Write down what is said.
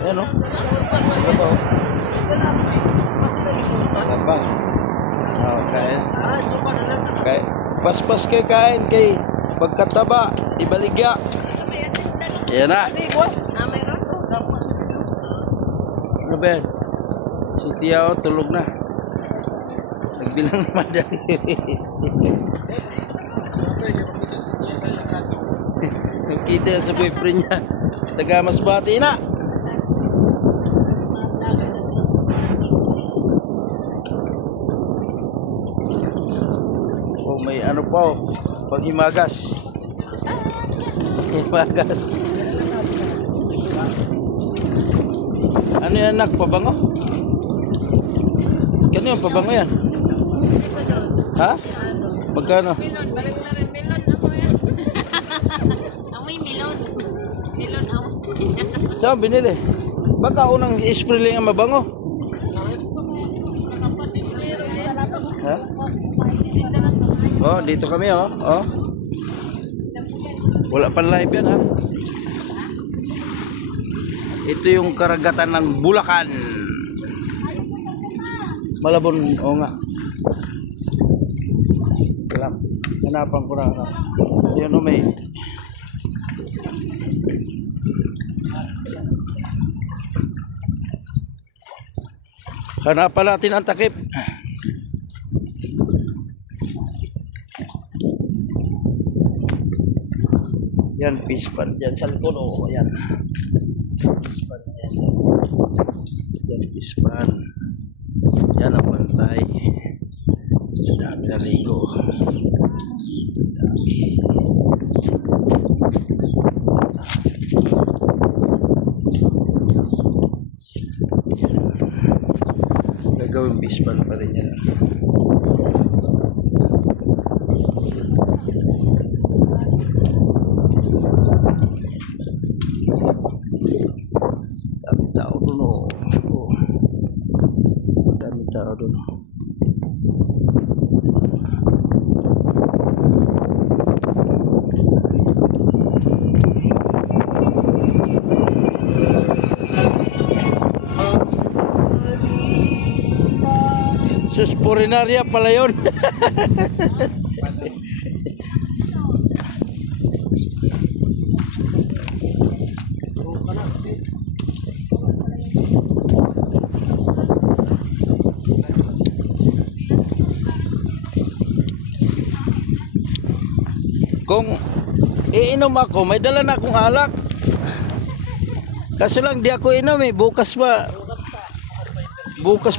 Ayan o. Ano ba o? Ano ba? Oh, kain. Kain. Pas-pas kayo kain kay pagkataba, ibaligya. Ayan na. Ano ba yan? Si Tiao tulog na. Nagbilang naman dyan. Nakita sa boyfriend niya. Taga Masbate na. Oh, may ano po, panghimagas. Himagas. Ano yan, nak? Pabango? Kano yung pabango yan? Ha? Pagkano? Melon, balik na rin melon. Ako yan. Amoy melon. Melon amoy. Saan binili? Baka unang i-spray lang ang mabango. Ha? Oh, dito kami oh. Oh. Wala pa live yan ha. Ito yung karagatan ng Bulacan. Malabon, o nga. Hanapan ko na. Yun o may. Hanapan natin ang takip. Yan, fish pan. Yan sa likod o. Yan. Fish pan. Yan. Yan, fish pan. Yan ang pantay. Ang dami na ligo. Gagawin fish pan pa rin yan. Dami tao dun o. Dami tao dun o. Sus, purinarya pala yun. Kung iinom ako, may dala na akong alak. Kaso lang di ako inom eh, bukas pa. Bukas pa.